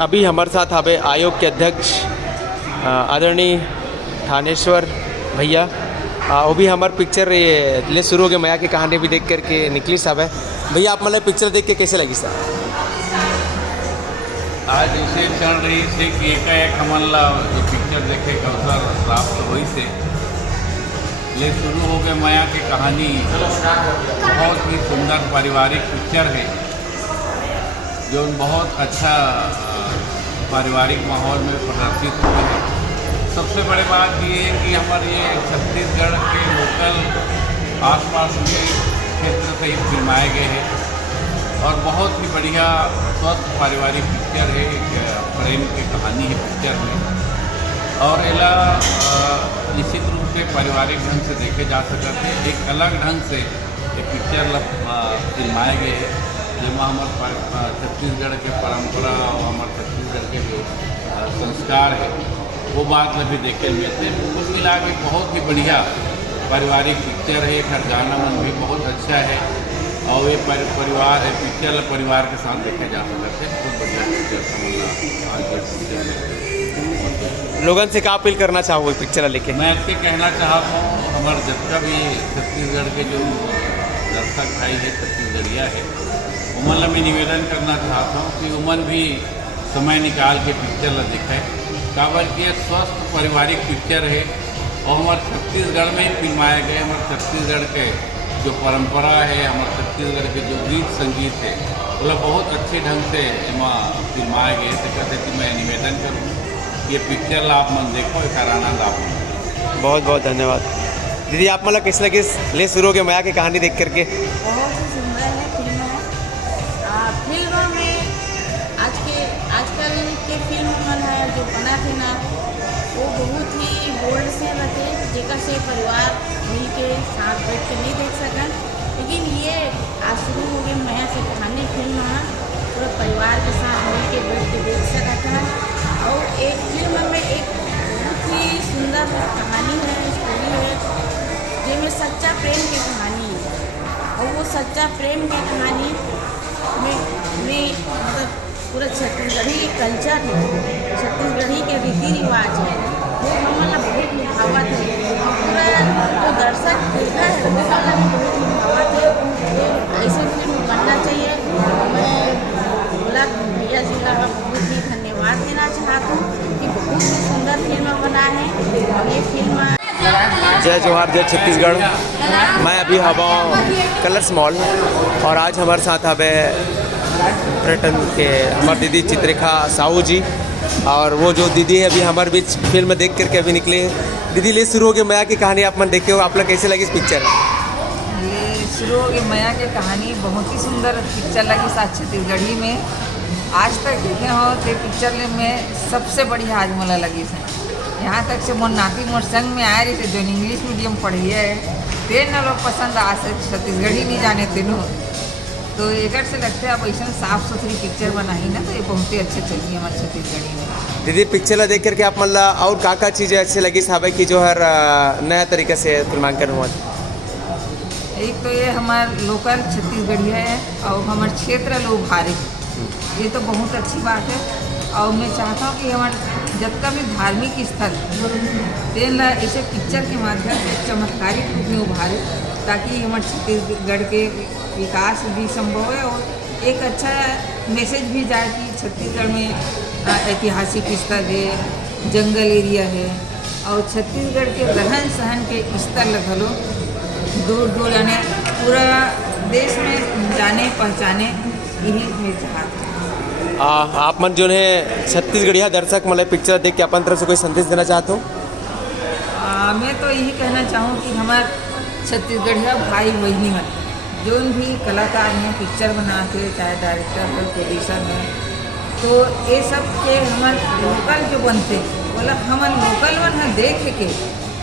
अभी हमारे साथ हमें आयोग के अध्यक्ष आदरणीय थानेश्वर भैया वो भी हमारे पिक्चर ये ले शुरू हो गए माया की कहानी भी देख करके निकली साहब है। भैया आप मतलब पिक्चर देख के कैसे लगी सर? आज ऐसे चल रही थी कि एकाएक हमला जो पिक्चर देखे का अवसर प्राप्त हुई से ले शुरू हो गए माया की कहानी। बहुत ही सुंदर पारिवारिक पिक्चर है जो बहुत अच्छा पारिवारिक माहौल में प्रदर्शित हुई है। सबसे बड़ी बात ये है कि हमारे ये छत्तीसगढ़ के लोकल आसपास के क्षेत्र से ही फिल्माए गए हैं और बहुत ही बढ़िया स्वस्थ पारिवारिक पिक्चर है। प्रेम की कहानी है पिक्चर में और एला निश्चित रूप से पारिवारिक ढंग से देखे जा सकते हैं। एक अलग ढंग से ये पिक्चर फिल्माए गए हैं जिसमें हमारे छत्तीसगढ़ के परंपरा और हमारे छत्तीसगढ़ के जो संस्कार है वो बात में भी देखे मिलते हैं। कुल मिला के बहुत ही बढ़िया पारिवारिक पिक्चर है। एक गाना मन भी बहुत अच्छा है और ये परिवार है पिक्चर परिवार के साथ देखे जा सकते हैं। बहुत बढ़िया पिक्चर आज पिक्चर लोगन से क्या अपील करना चाहोगे पिक्चर लेके? मैं इसके कहना चाहता हूँ हमारे जितना भी छत्तीसगढ़ के जो दर्शक भाई है छत्तीसगढ़िया है उमन मैं निवेदन करना चाहता हूँ कि उमन भी समय निकाल के पिक्चर ला दिखाए। काबर कि स्वस्थ पारिवारिक पिक्चर है और हमारे छत्तीसगढ़ में ही फिल्माए गए। हमारे छत्तीसगढ़ के जो परंपरा है हमारे छत्तीसगढ़ के जो गीत संगीत है मतलब बहुत अच्छे ढंग से वहाँ फिल्माए गए। तो कहते कि मैं निवेदन करूँ ये पिक्चर ला आप मन देखो एक आनंद आप बहुत बहुत धन्यवाद दीदी। आप मतलब किस लगे ले शुरू हो गए माया की कहानी देख करके? बहुत ही सुंदर है फिल्म है। फिल्म में आजकल के फिल्म मन है जो बना थे ना वो बहुत ही बोल्ड से रहते जेकर से परिवार मिल के साथ बैठ के नहीं देख सकन। लेकिन ये आज शुरू हो गए माया की कहानी फिल्म है पूरा परिवार के साथ मिल के बैठ के देख सकता है। और एक फिल्म में एक बहुत ही सुंदर कहानी है स्टोरी है जिसमें सच्चा प्रेम की कहानी है और वो सच्चा प्रेम की कहानी में मतलब पूरा छत्तीसगढ़ी कल्चर है छत्तीसगढ़ी के रीति रिवाज है वो हमारा बहुत निभावत है। पूरा जो दर्शक देखता है वो हमारा बहुत निभावत है। तो ऐसे फिल्म बनना चाहिए। मैं बोला भैया जी का बहुत ही धन्यवाद देना चाहता हूँ कि बहुत ही सुंदर फिल्म बना है और ये फिल्म जय जोहार जय छत्तीसगढ़। मैं अभी हवा कलर्स मॉल और आज हमारे साथ हमें पर्यटन के हमारी दीदी चित्रेखा साहू जी और वो जो दीदी है अभी हमारे बीच फिल्म देख करके अभी निकले। दीदी ले शुरू हो गई माया की कहानी आप मन देखे हो आप लोग कैसे लगी इस पिक्चर? ये शुरू हो गई माया की कहानी बहुत ही सुंदर पिक्चर लगी साथ छत्तीसगढ़ी में। आज तक देखे हो तो पिक्चर में सबसे बढ़िया आज मला लगी से यहाँ तक से मोर नाती मोर संग में आए रही थे जो इंग्लिश मीडियम पढ़ी है ते न लोग पसंद आ सकते छत्तीसगढ़ी नहीं जाने तीनों। तो एक से लगता है अब ऐसा साफ सुथरी पिक्चर बनाई ना तो ये बहुत ही अच्छे चली हमारे छत्तीसगढ़ी में। दीदी पिक्चर ला देख करके आप मतलब और क्या चीज़ें अच्छी लगी साहब की जो हर नया तरीके से फिल्मांकन हुआ? एक तो ये हमारे लोकल छत्तीसगढ़ी है और हमारे क्षेत्र लोग भारी ये तो बहुत अच्छी बात है। और मैं चाहता हूँ कि हमारे जितना भी धार्मिक स्थल तेन ला ऐसे पिक्चर के माध्यम से चमत्कारिक रूप में उभारे ताकि हमारे छत्तीसगढ़ के विकास भी संभव है और एक अच्छा मैसेज भी जाए कि छत्तीसगढ़ में ऐतिहासिक स्थल है जंगल एरिया है और छत्तीसगढ़ के रहन सहन के स्थल घलो दूर दूर यानी पूरा देश में जाने पहचाने यही मैं चाहता हूँ। आप मन जो है छत्तीसगढ़िया दर्शक मतलब पिक्चर देख के अपन तरफ से कोई संदेश देना चाहते हो? मैं तो यही कहना चाहूँ कि हमारे छत्तीसगढ़िया भाई बहनी हैं जो भी कलाकार हैं पिक्चर बनाते चाहे डायरेक्टर हो प्रोड्यूसर हैं तो ये सब के हमारे लोकल जो बनते बोला हमारे लोकल मन है देख के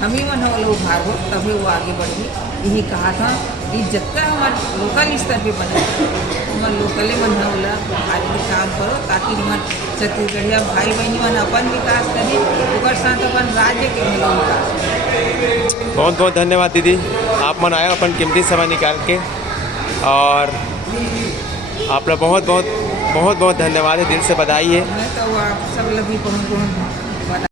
हम ही मन वो लोग भागो तभी वो आगे बढ़ी। यही कहा था कि जितना हमारे लोकल स्तर पे बने हमारे लोकले मन है बोला आगे काम करो ताकि हमारे छत्तीसगढ़िया भाई बहनी मन अपन विकास करें और साथ अपन राज्य के विकास। बहुत बहुत धन्यवाद दीदी आप मन आए अपन कीमती समय निकाल के और आप लोग बहुत बहुत बहुत बहुत धन्यवाद है, दिल से बधाई है। मैं तो आप सब लगी बहुत बहुत